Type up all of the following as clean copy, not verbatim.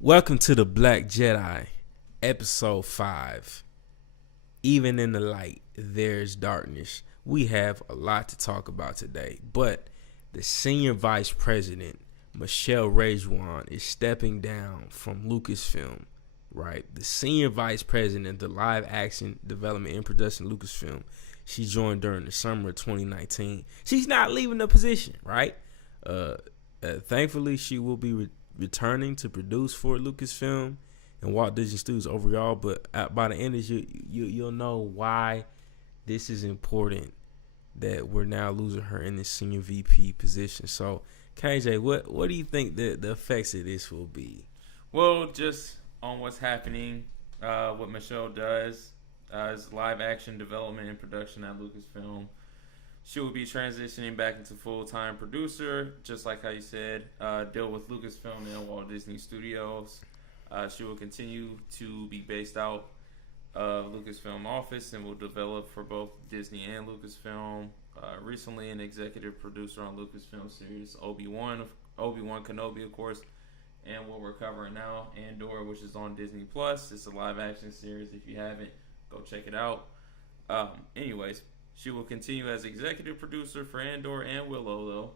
Welcome to the Black Jedi, episode 5. Even in the light, there's darkness. We have a lot to talk about today, but the senior vice president, Michelle Rejwan, is stepping down from Lucasfilm, right? The senior vice president of the live action development and production of Lucasfilm. She joined during the summer of 2019. She's not leaving the position, right? Thankfully, she will be returning to produce for Lucasfilm and Walt Disney Studios overall. But by the end of you'll know why this is important, that we're now losing her in this senior VP position. So, KJ, what do you think the effects of this will be? Well, just on what's happening, what Michelle does is live action development and production at Lucasfilm. She will be transitioning back into full-time producer, just like how you said, deal with Lucasfilm and Walt Disney Studios. She will continue to be based out of Lucasfilm office and will develop for both Disney and Lucasfilm. Recently an executive producer on Lucasfilm series Obi-Wan Kenobi, of course, and what we're covering now, Andor, which is on Disney Plus. It's a live-action series. If you haven't, go check it out. Anyways, she will continue as executive producer for Andor and Willow, though.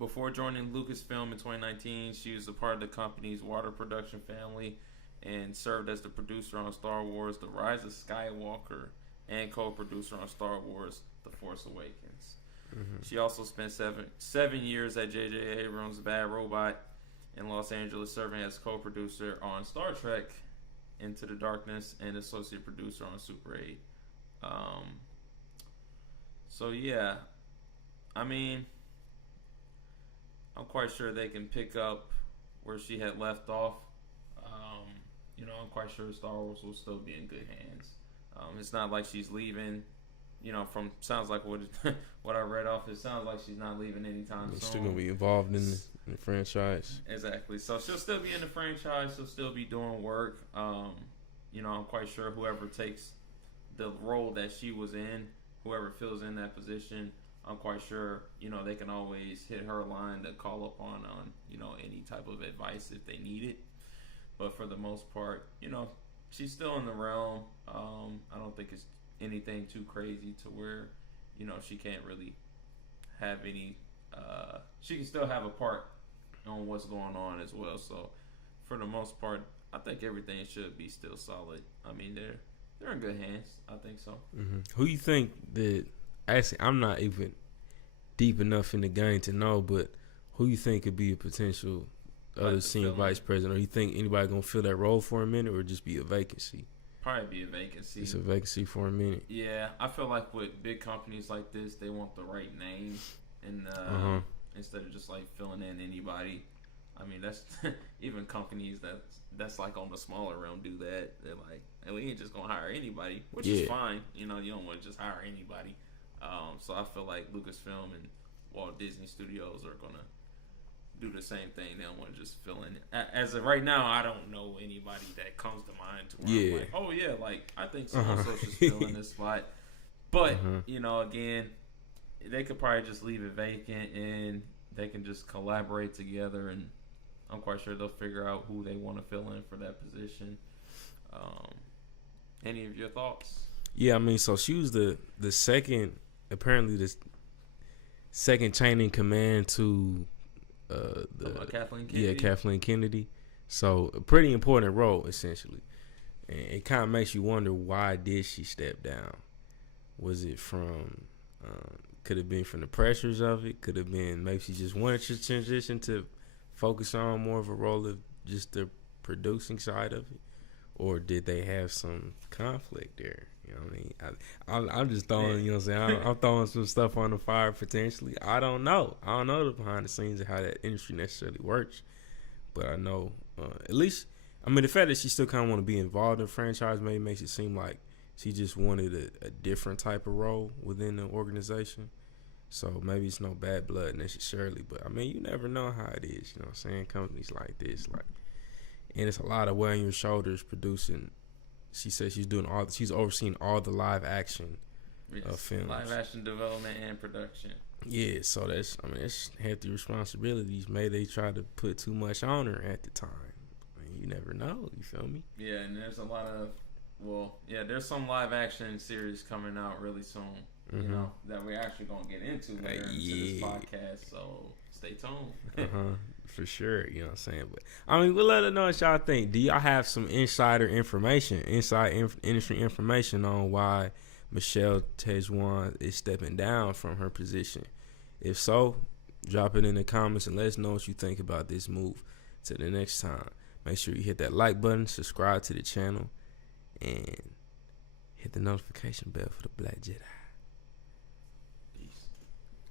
Before joining Lucasfilm in 2019, she was a part of the company's water production family and served as the producer on Star Wars The Rise of Skywalker and co-producer on Star Wars The Force Awakens. Mm-hmm. She also spent seven years at J.J. Abrams' Bad Robot in Los Angeles, serving as co-producer on Star Trek Into the Darkness and associate producer on Super 8. So yeah, I mean, I'm quite sure they can pick up where she had left off. I'm quite sure Star Wars will still be in good hands. It's not like she's leaving. Sounds like what I read off. It sounds like she's not leaving anytime soon. She's still gonna be involved in the franchise. Exactly. So she'll still be in the franchise. She'll still be doing work. I'm quite sure whoever takes the role that she was in, whoever fills in that position, I'm quite sure, they can always hit her line to call upon on, any type of advice if they need it. But for the most part, she's still in the realm. I don't think it's anything too crazy to where, she can't really have any, she can still have a part on what's going on as well. So for the most part, I think everything should be still solid. I mean, they're in good hands. I think so. Mm-hmm. Who you think that? Actually, I'm not even deep enough in the game to know, but who you think could be a potential other senior vice president? Or you think anybody gonna fill that role for a minute, or just be a vacancy? Probably be a vacancy. It's a vacancy for a minute. Yeah, I feel like with big companies like this, they want the right name, and instead of just like filling in anybody. I mean, that's even companies that's like on the smaller realm do that. They're like, hey, we ain't just gonna hire anybody, which is fine. You don't want to just hire anybody. So I feel like Lucasfilm and Walt Disney Studios are gonna do the same thing. They don't want to just fill in. As of right now, I don't know anybody that comes to mind to where I'm like, oh yeah, like I think so-and-so should fill in this spot. But again, they could probably just leave it vacant and they can just collaborate together, and I'm quite sure they'll figure out who they want to fill in for that position. Any of your thoughts? Yeah, I mean, so she was the second, apparently the second chain in command to Kathleen Kennedy. Yeah, Kathleen Kennedy. So a pretty important role, essentially. And it kind of makes you wonder, why did she step down? Was it from, could have been from the pressures of it? Could have been maybe she just wanted to transition to focus on more of a role of just the producing side of it? Or did they have some conflict there? You know what I mean? I'm just throwing, I'm throwing some stuff on the fire potentially. I don't know. I don't know the behind the scenes of how that industry necessarily works. But I know, at least, I mean, the fact that she still kind of want to be involved in the franchise maybe makes it seem like she just wanted a different type of role within the organization. So maybe it's no bad blood necessarily. But, I mean, you never know how it is, you know what I'm saying? Companies like this, and it's a lot of weight on your shoulders producing. She said she's overseeing all the live action films. Live action development and production. Yeah, so that's hefty responsibilities. Maybe they tried to put too much on her at the time. you never know. You feel me? Yeah, and there's a lot of there's some live action series coming out really soon. You know that we're actually gonna get into later into this podcast. So stay tuned. For sure. You know what I'm saying? But I mean, we'll let us know what y'all think. Do y'all have some inside industry information on why Michelle Rejwan is stepping down from her position? If so, drop it in the comments and let us know what you think about this move. Till the next time, make sure you hit that like button, subscribe to the channel, and hit the notification bell for the Black Jedi.